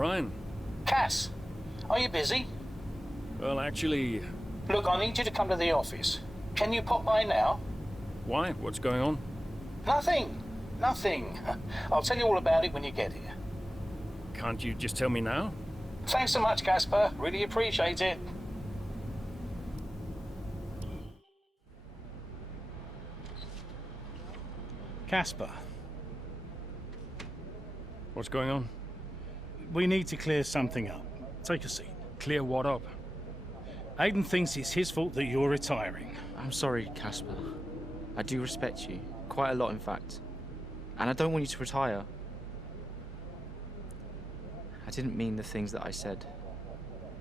Brian. Cass, are you busy? Well, actually... Look, I need you to come to the office. Can you pop by now? Why? What's going on? Nothing. I'll tell you all about it when you get here. Can't you just tell me now? Thanks so much, Casper. Really appreciate it. Casper, What's going on? we need to clear something up. Take a seat. Clear what up? Aiden thinks it's his fault that you're retiring. I'm sorry, Casper. I do respect you. Quite a lot, in fact. And I don't want you to retire. I didn't mean the things that I said.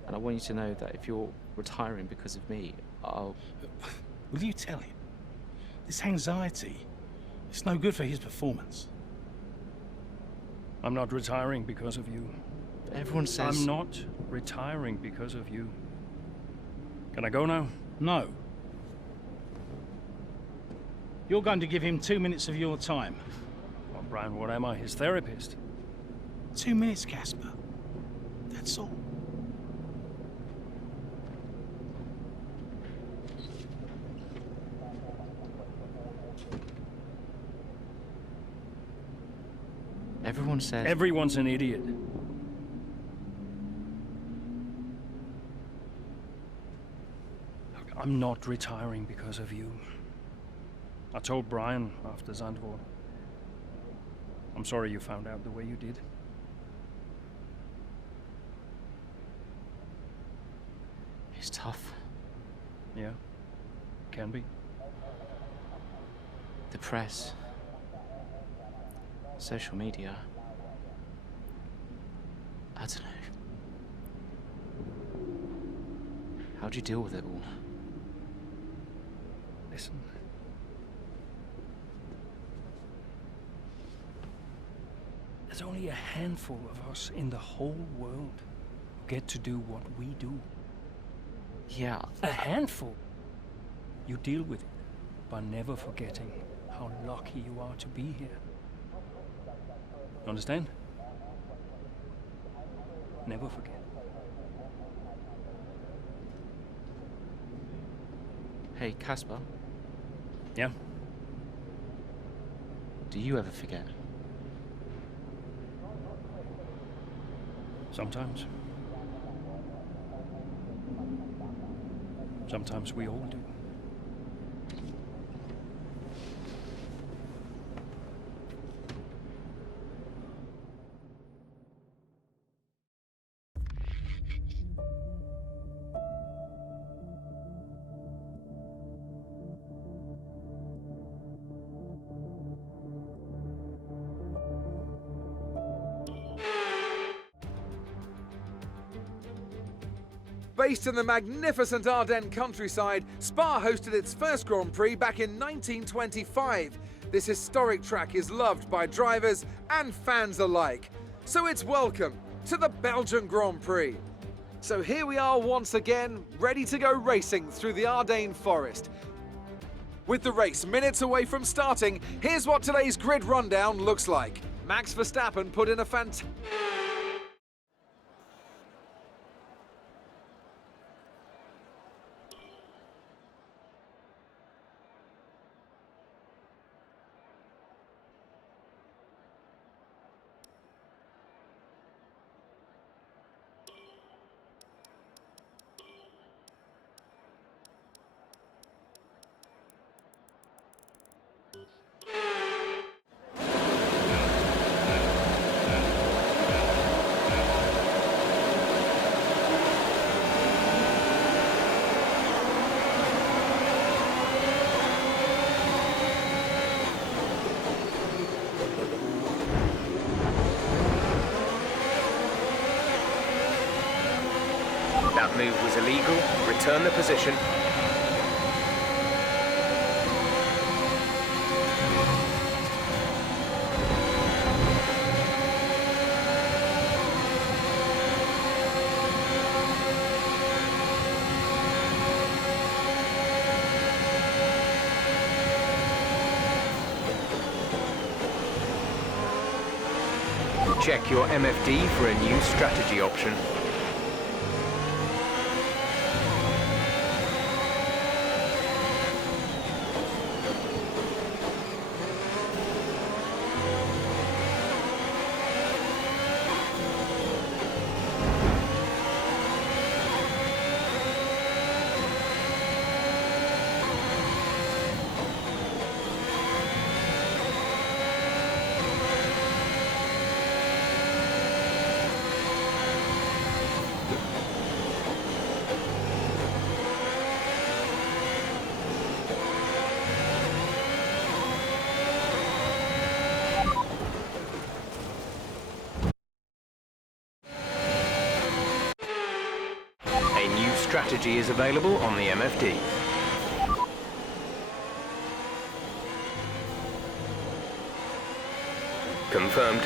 And I want you to know that if you're retiring because of me, I'll... Will you tell him? This anxiety, it's no good for his performance. I'm not retiring because of you. Everyone says... I'm not retiring because of you. Can I go now? No. You're going to give him 2 minutes of your time. Well, Brian, what am I? His therapist? 2 minutes, Casper. That's all. Everyone says... Everyone's an idiot. Look, I'm not retiring because of you. I told Brian after Zandvoort. I'm sorry you found out the way you did. It's tough. Yeah, can be. The press. Social media. I don't know. How do you deal with it all? Listen. There's only a handful of us in the whole world who get to do what we do. Yeah. A handful. You deal with it by never forgetting how lucky you are to be here. Understand? Never forget. Hey, Casper, Yeah? do you ever forget? Sometimes. Sometimes we all do. Based in the magnificent Ardennes countryside, Spa hosted its first Grand Prix back in 1925. This historic track is loved by drivers and fans alike. So it's welcome to the Belgian Grand Prix. So here we are once again, ready to go racing through the Ardennes forest. With the race minutes away from starting, here's what today's grid rundown looks like. Max Verstappen put in a fantastic... That move was illegal. Return the position. Check your MFD for a new strategy option. A new strategy is available on the MFD. Confirmed.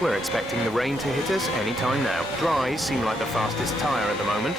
We're expecting the rain to hit us any time now. Dries seem like the fastest tyre at the moment.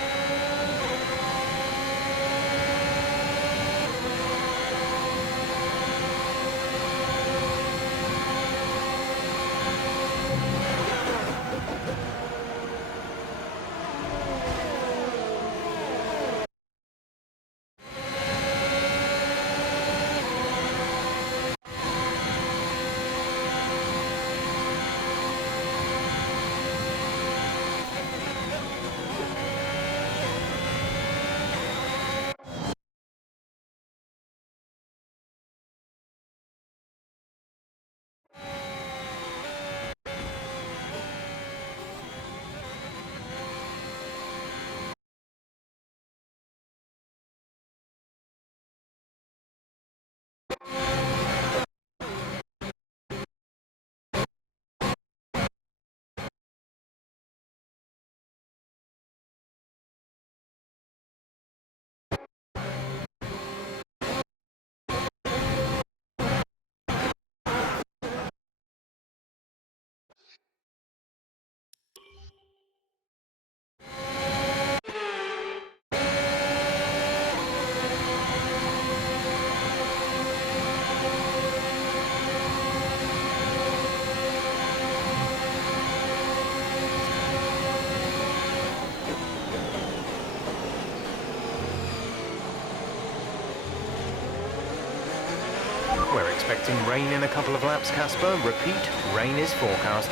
We're expecting rain in a couple of laps, Casper. Repeat, rain is forecast.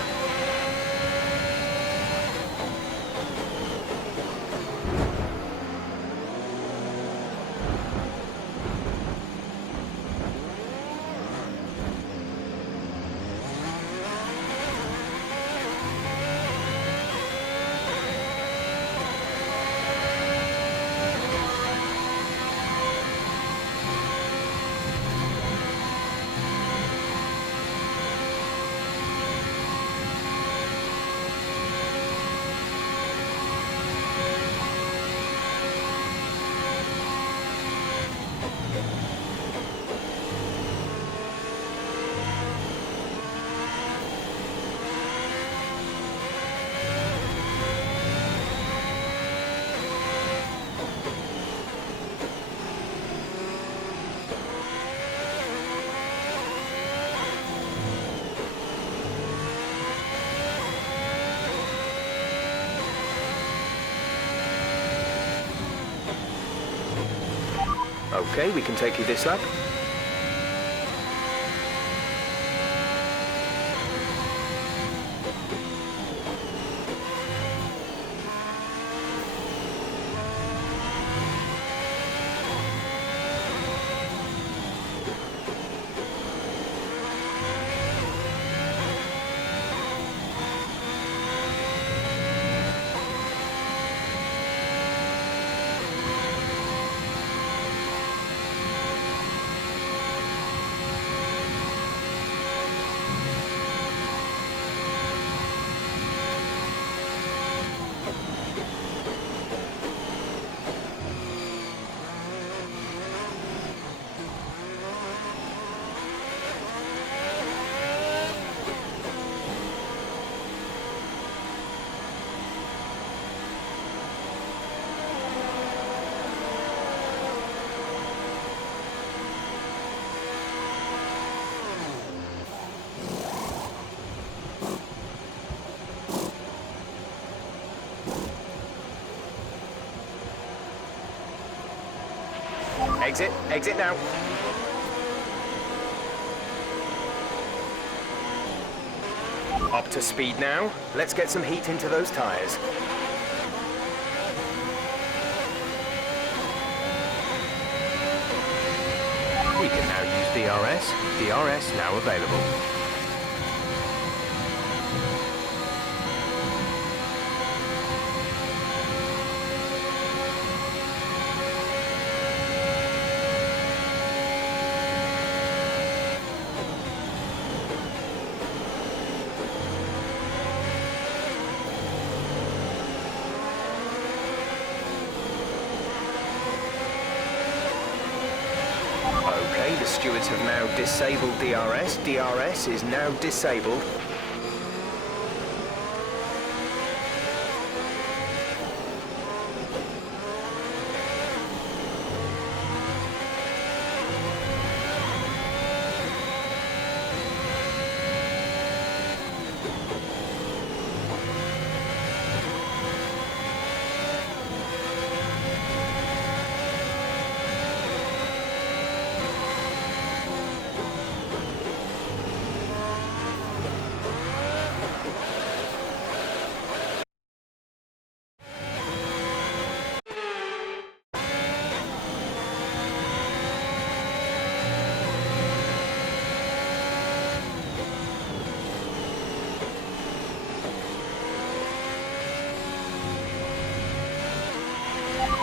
Okay, we can take you this lap. Exit. Exit now. Up to speed now. Let's get some heat into those tyres. We can now use DRS. DRS now available. Okay, the stewards have now disabled DRS. DRS is now disabled.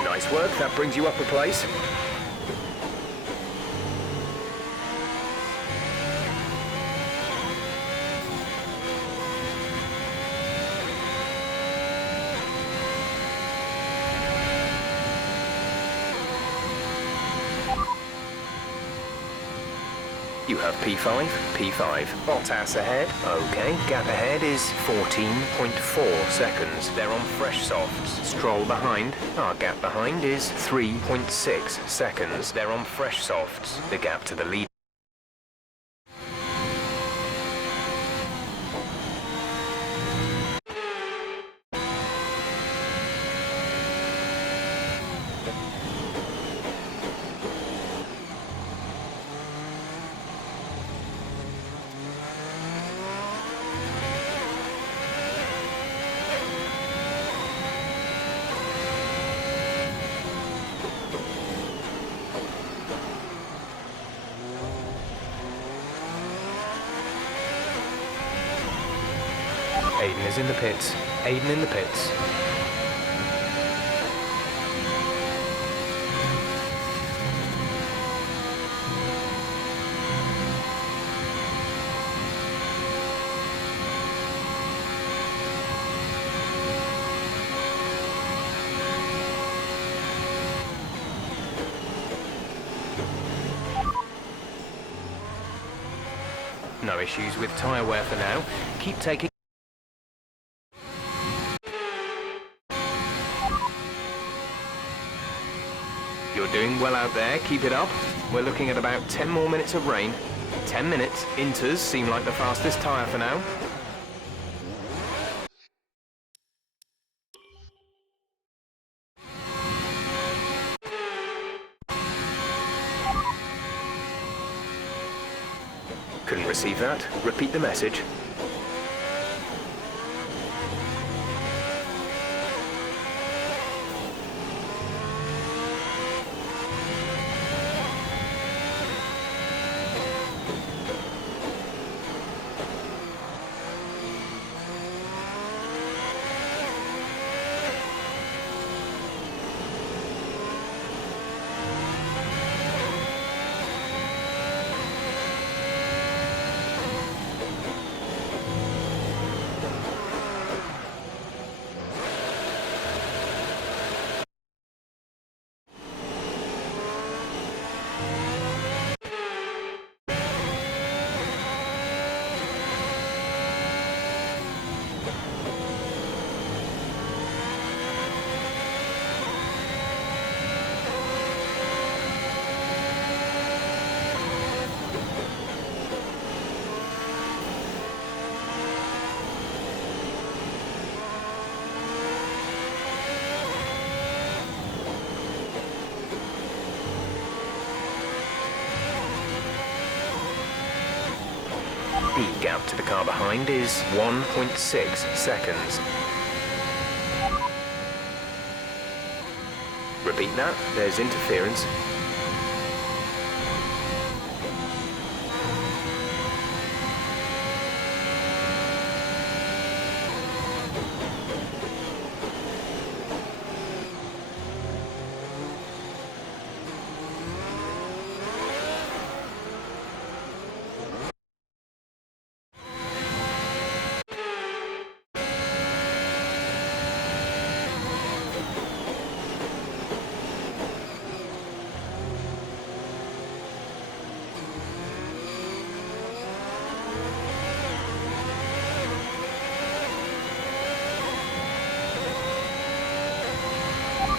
Nice work, that brings you up a place. You have P5, P5. Bottas ahead. Okay, gap ahead is 14.4 seconds. They're on fresh softs. Stroll behind. Our gap behind is 3.6 seconds. They're on fresh softs. The gap to the lead. Aiden is in the pits. Aiden in the pits. No issues with tyre wear for now. Keep taking. You're doing well out there, keep it up. We're looking at about 10 more minutes of rain. 10 minutes. Inters seem like the fastest tyre for now. Couldn't receive that. Repeat the message. gap to the car behind is 1.6 seconds. Repeat that, there's interference.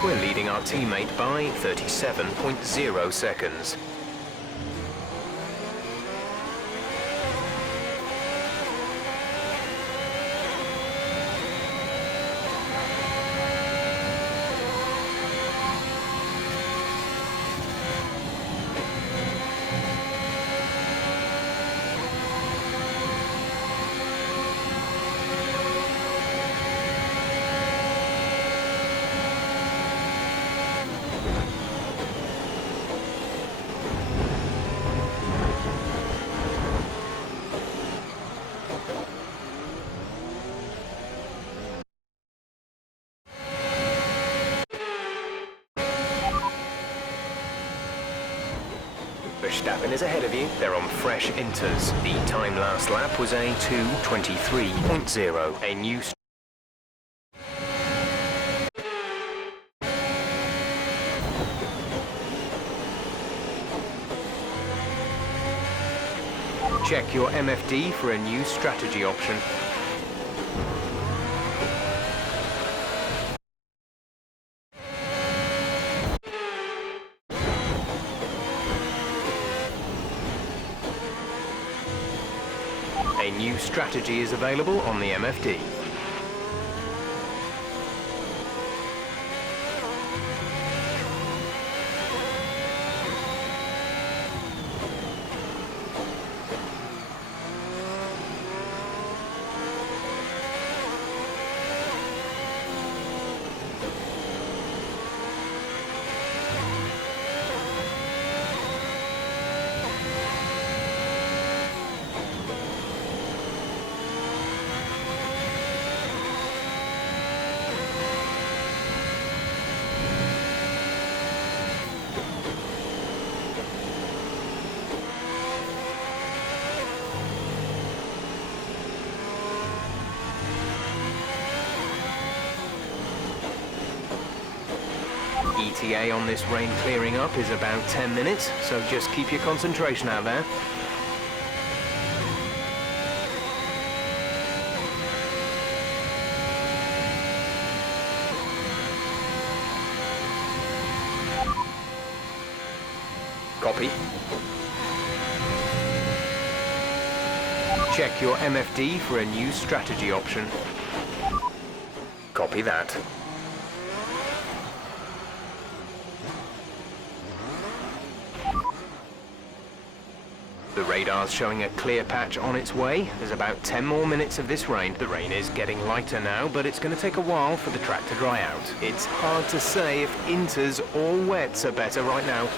We're leading our teammate by 37.0 seconds. Verstappen is ahead of you. They're on fresh inters. The time last lap was a 2:23.0. A new check your MFD for a new strategy option. A new strategy is available on the MFD. ETA on this rain clearing up is about 10 minutes, so just keep your concentration out there. Copy. Check your MFD for a new strategy option. Copy that. The radar's showing a clear patch on its way. There's about 10 more minutes of this rain. The rain is getting lighter now, but it's going to take a while for the track to dry out. It's hard to say if inters or wets are better right now.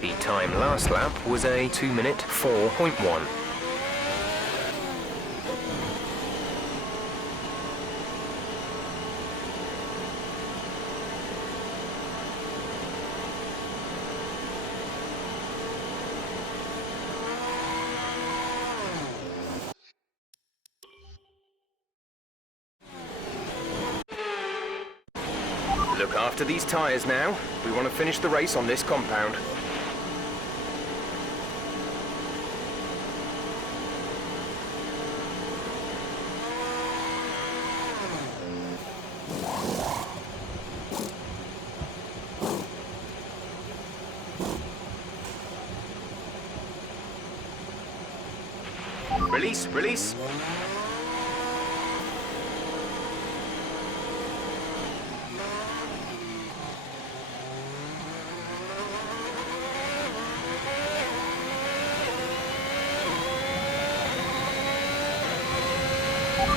The time last lap was a 2-minute 4.1. Look after these tyres now. We want to finish the race on this compound. Release, release.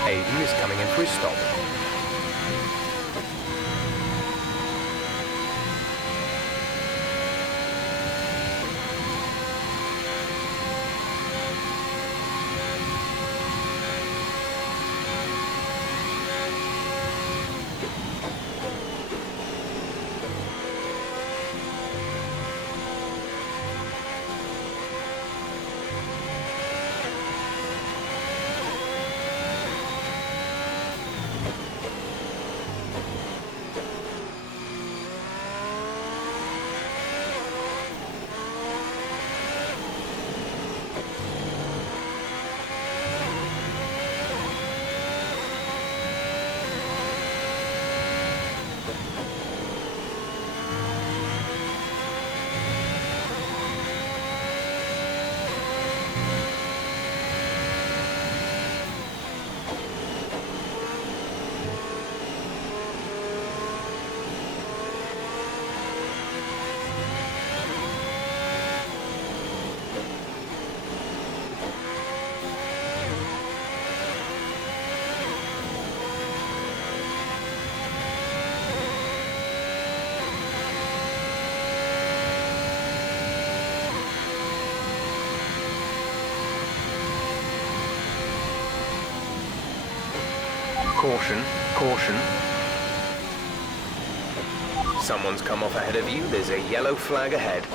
Aiden is coming in for his stop. Caution, caution. Someone's come off ahead of you. There's a yellow flag ahead.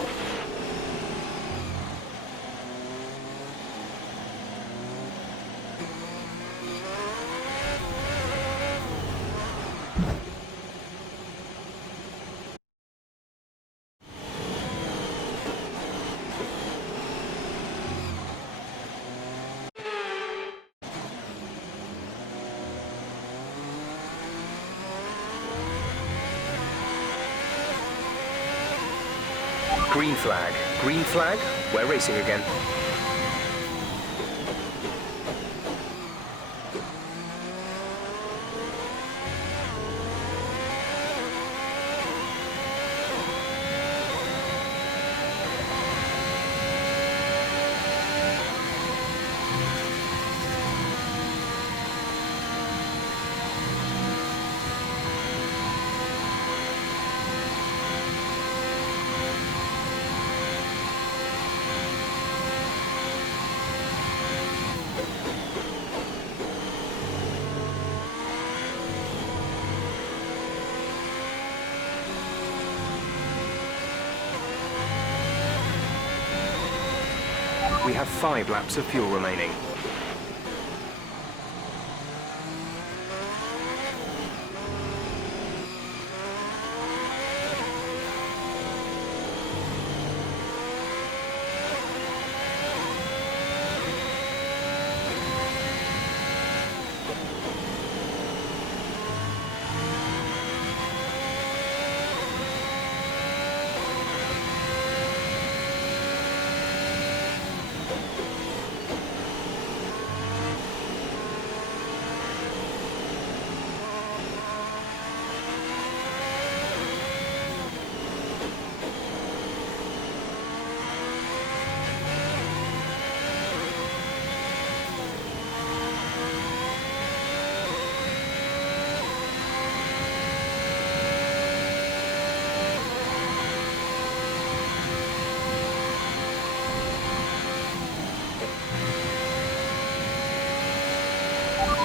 Green flag. Green flag. We're racing again. We have 5 laps of fuel remaining.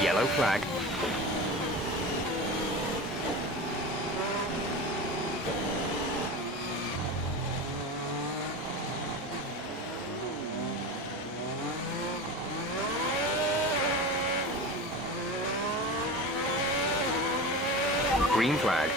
Yellow flag. Green flag.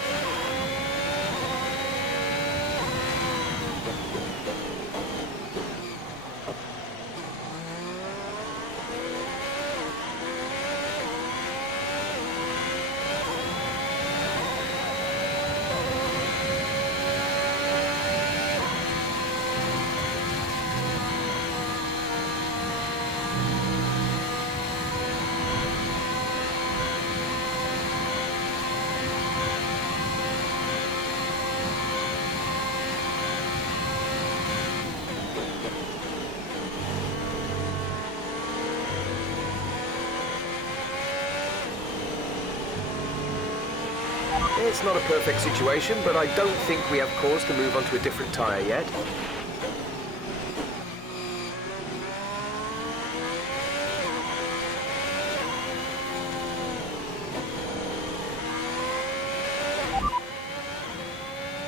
it's not a perfect situation, but I don't think we have cause to move on to a different tyre yet.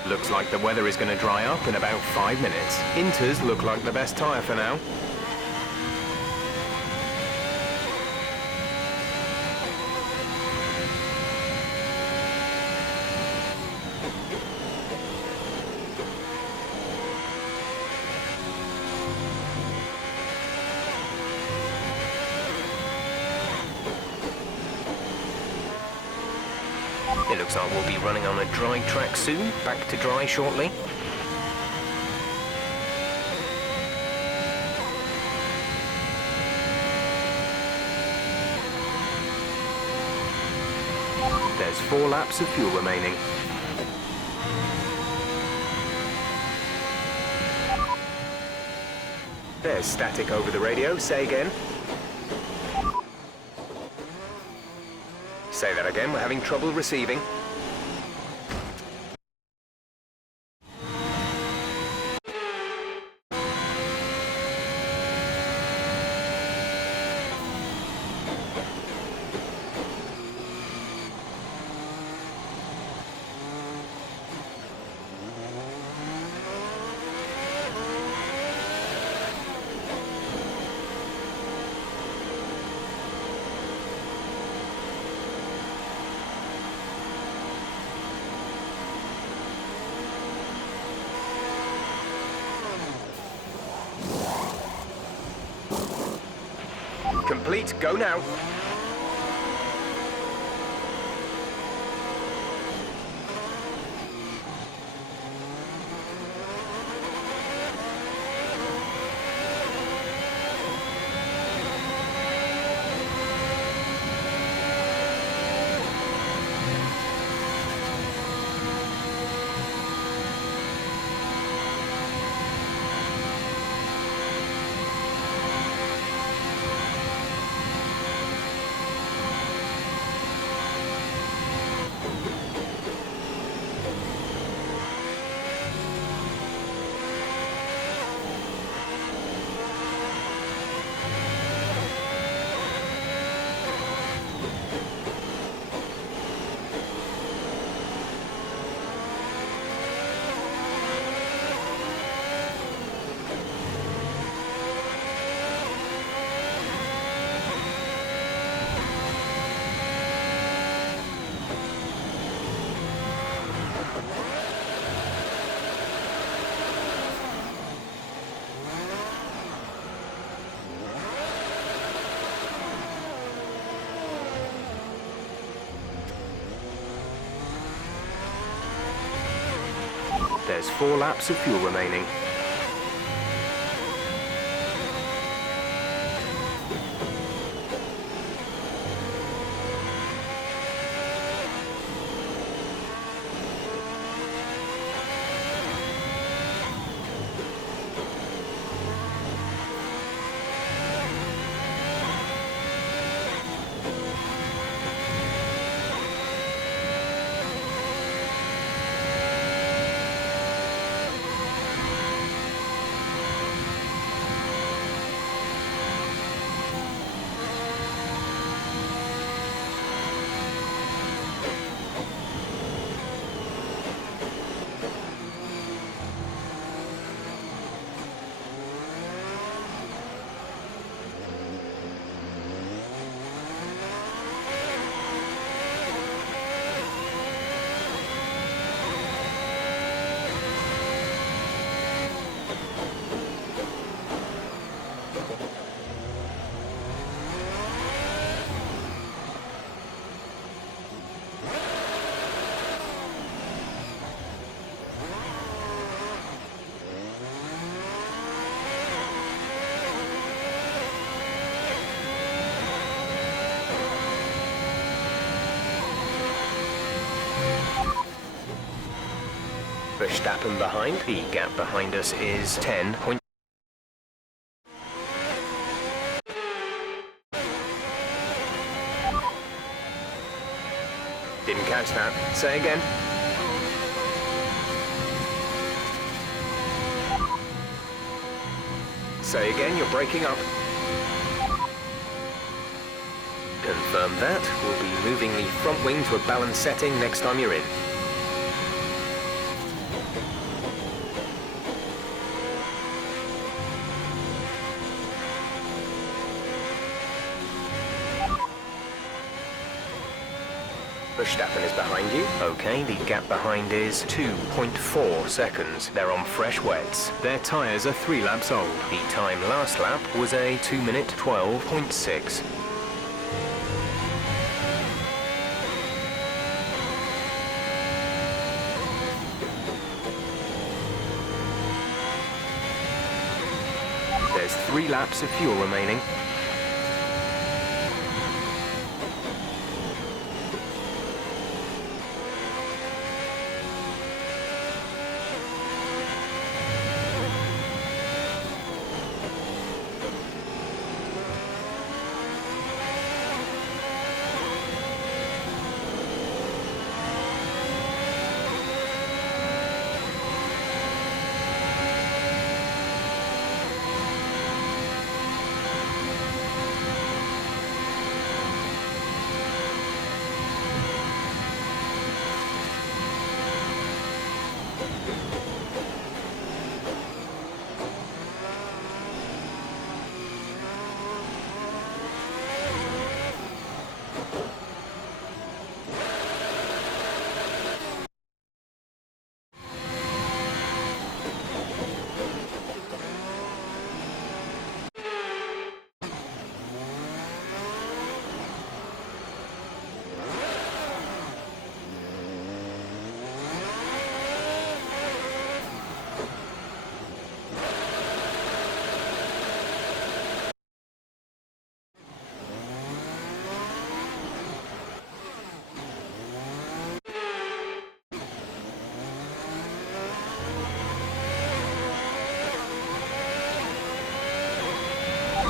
Looks like the weather is going to dry up in about 5 minutes. Inters look like the best tyre for now. It looks like we'll be running on a dry track soon. Back to dry shortly. There's 4 laps of fuel remaining. There's static over the radio. Say again. Say that again, we're having trouble receiving. Complete, go now. There's 4 laps of fuel remaining. Verstappen behind. The gap behind us is 10 points. Didn't catch catch that. Say again. Say again, you're breaking up. Confirm that. We'll be moving the front wing to a balanced setting next time you're in. Verstappen is behind you. Okay, the gap behind is 2.4 seconds. They're on fresh wets. Their tyres are 3 laps old. The time last lap was a 2-minute 12.6. There's 3 laps of fuel remaining.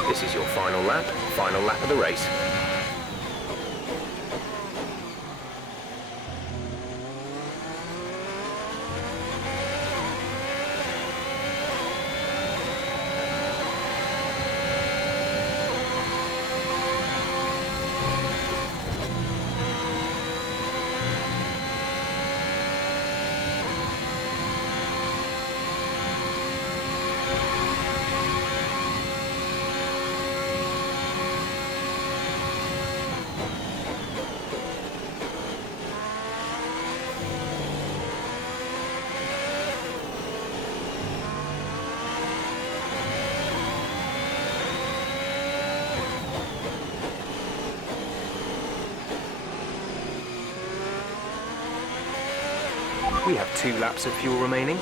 This is your final lap of the race. We have 2 laps of fuel remaining.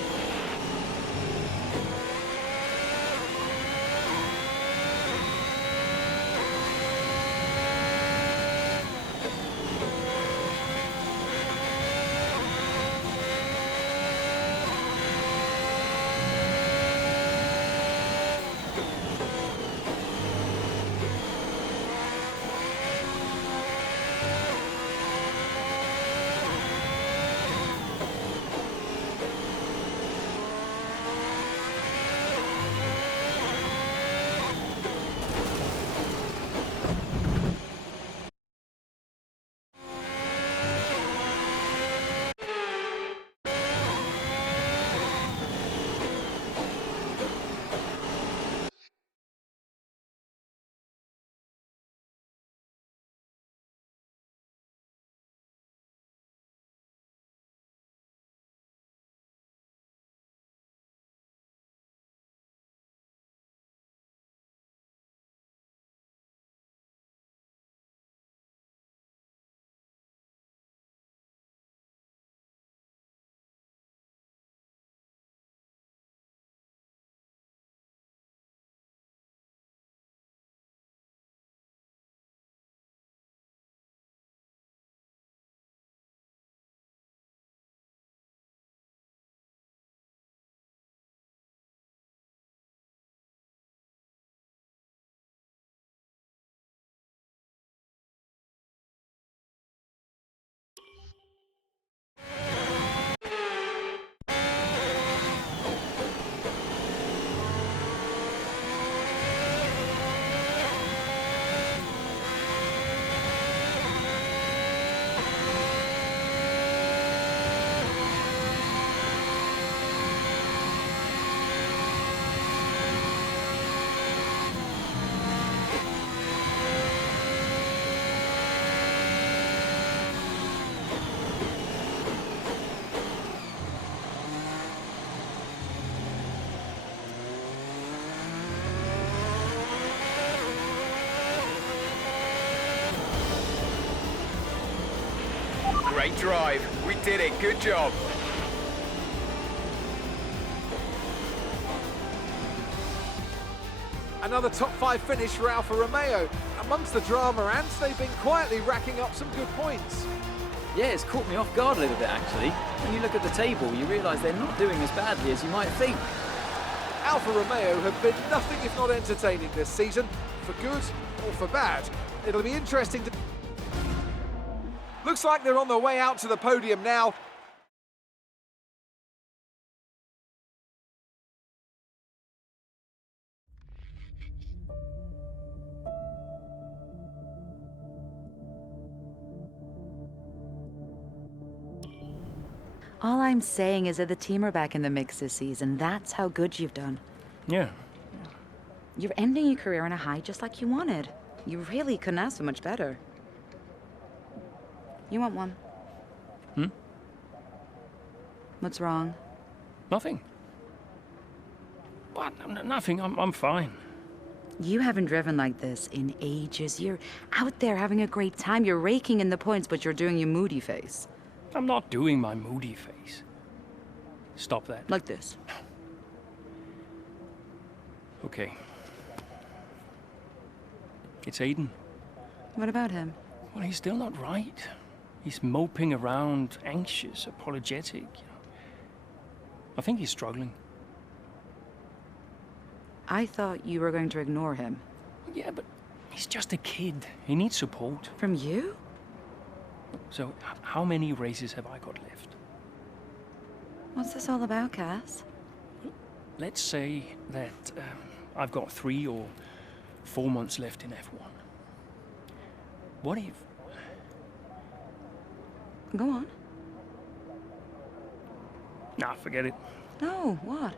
Great drive. We did it. Good job. Another top 5 finish for Alfa Romeo. Amongst the drama, Ants, they've been quietly racking up some good points. Yeah, it's caught me off guard a little bit, actually. When you look at the table, you realise they're not doing as badly as you might think. Alfa Romeo have been nothing if not entertaining this season, for good or for bad. It'll be interesting to... Looks like they're on their way out to the podium now. All I'm saying is that the team are back in the mix this season. That's how good you've done. Yeah. You're ending your career on a high just like you wanted. You really couldn't ask for much better. You want one? Hmm? What's wrong? Nothing. What? Nothing. I'm fine. You haven't driven like this in ages. You're out there having a great time. You're raking in the points, but you're doing your moody face. I'm not doing my moody face. Stop that. Like this. Okay. It's Aiden. What about him? Well, he's still not right. He's moping around, anxious, apologetic, you know. I think he's struggling. I thought you were going to ignore him. Yeah, but he's just a kid. He needs support. From you? So, how many races have I got left? What's this all about, Cass? Let's say that I've got 3 or 4 months left in F1. What if... Go on. Nah, forget it. No, what?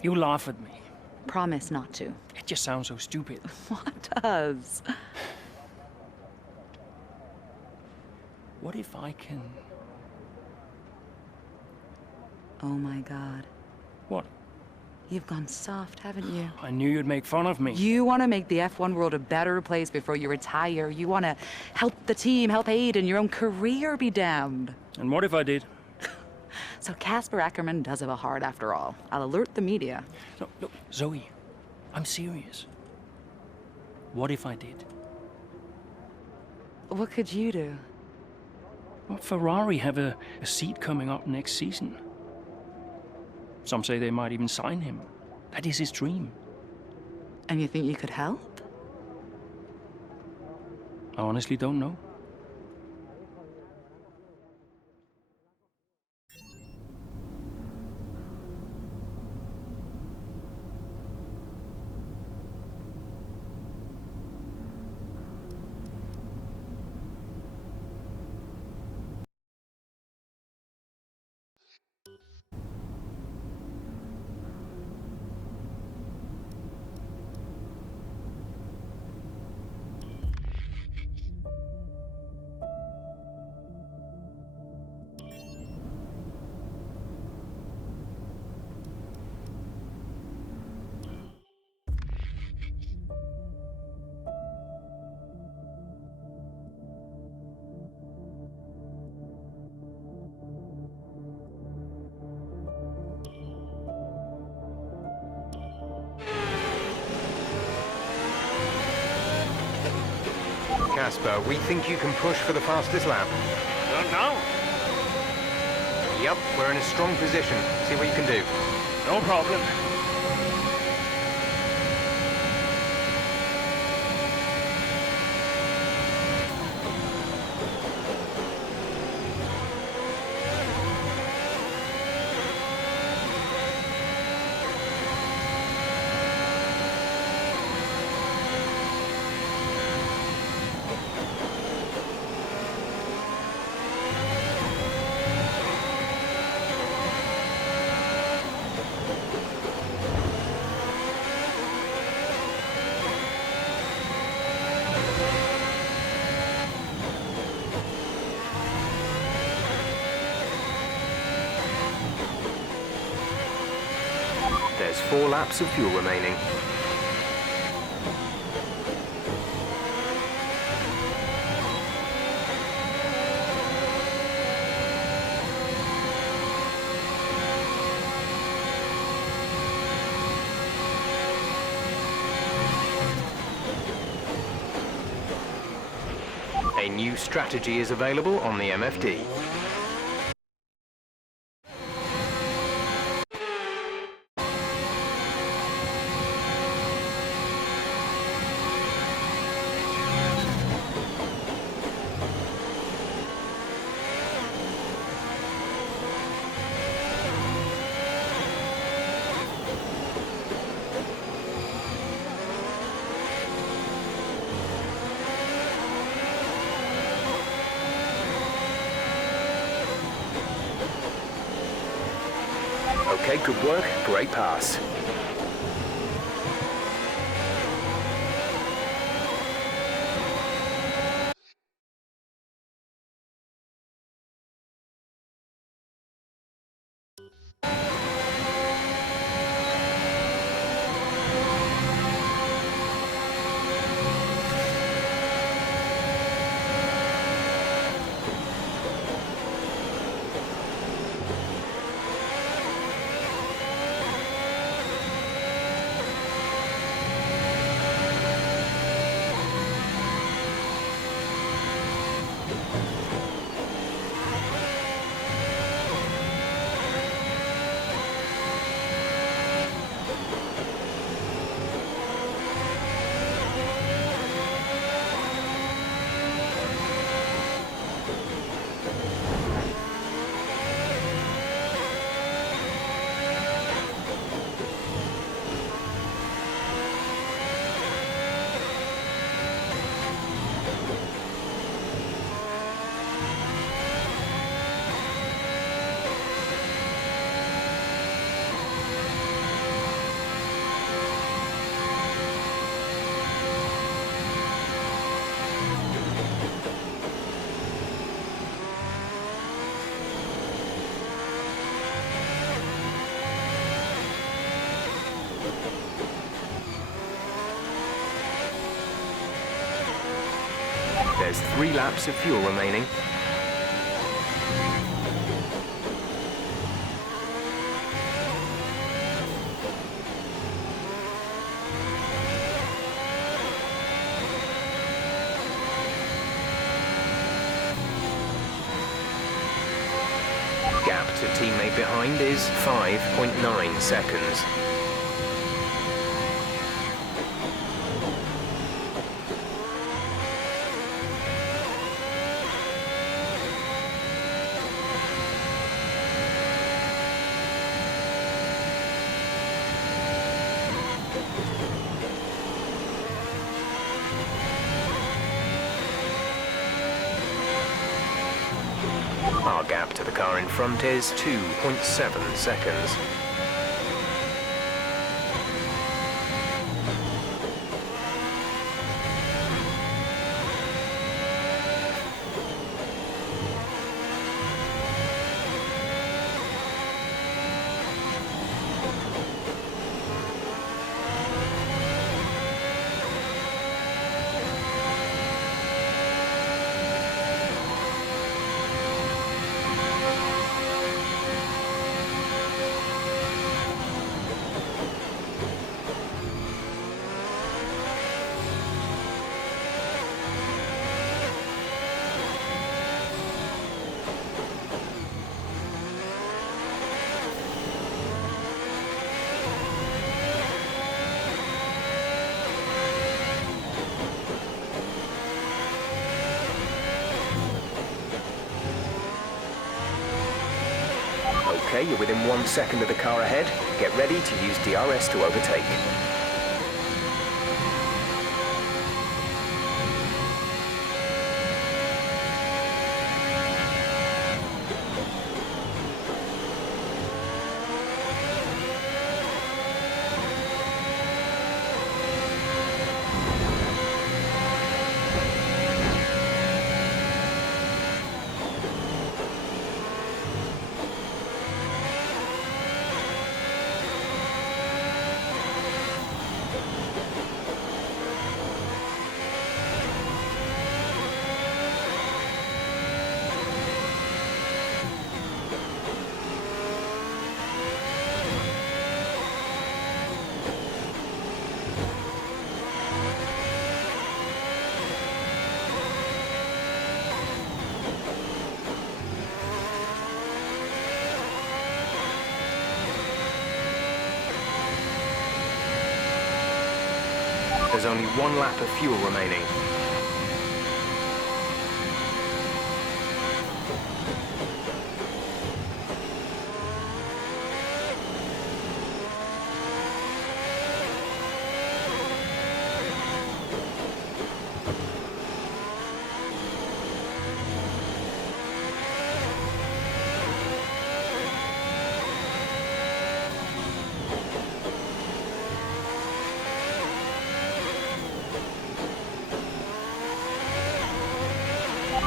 You laugh at me. Promise not to. It just sounds so stupid. What does? What if I can... Oh my God. What? You've gone soft, haven't you? I knew you'd make fun of me. You want to make the F1 world a better place before you retire. You want to help the team, help Aiden, your own career be damned. And what if I did? So Casper Ackerman does have a heart after all. I'll alert the media. No, look, Zoe, I'm serious. What if I did? What could you do? Well, Ferrari have a seat coming up next season. Some say they might even sign him. That is his dream. And you think you could help? I honestly don't know. Casper, we think you can push for the fastest lap. Don't know. Yep, we're in a strong position. See what you can do. No problem. There's 4 laps of fuel remaining. new strategy is available on the MFD. Okay, good work. Great pass. There's 3 laps of fuel remaining. Gap to teammate behind is 5.9 seconds. Our gap to the car in front is 2.7 seconds. Okay, you're within 1 second of the car ahead. Get ready to use DRS to overtake. There's only 1 lap of fuel remaining.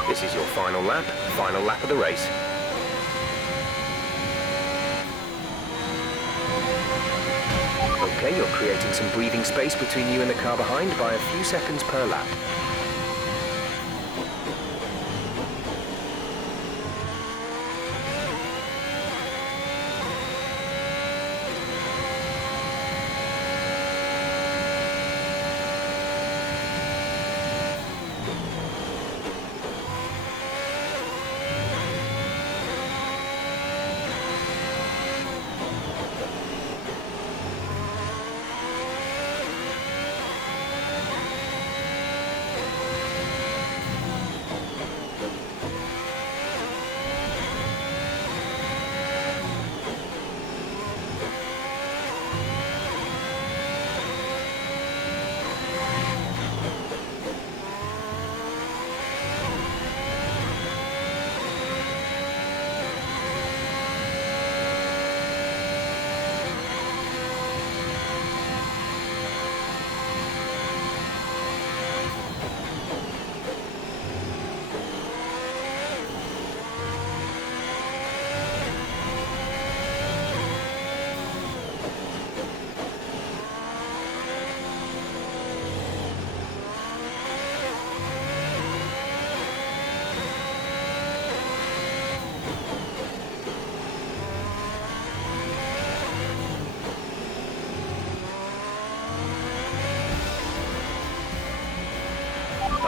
This is your final lap of the race. Okay, you're creating some breathing space between you and the car behind by a few seconds per lap.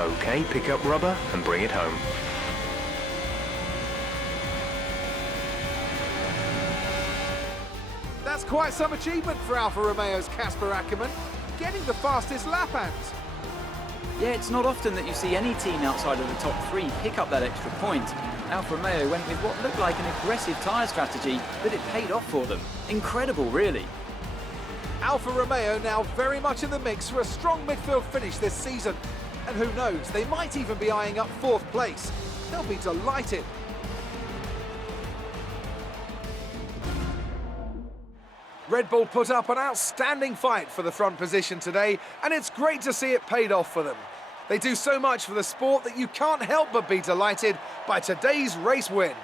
Okay, pick up rubber and bring it home. That's quite some achievement for Alfa Romeo's Casper Ackermann, getting the fastest lap hands. Yeah, it's not often that you see any team outside of the top 3 pick up that extra point. Alfa Romeo went with what looked like an aggressive tyre strategy, but it paid off for them. Incredible, really. Alfa Romeo now very much in the mix for a strong midfield finish this season. And who knows, they might even be eyeing up 4th place. They'll be delighted. Red Bull put up an outstanding fight for the front position today, and it's great to see it paid off for them. They do so much for the sport that you can't help but be delighted by today's race win.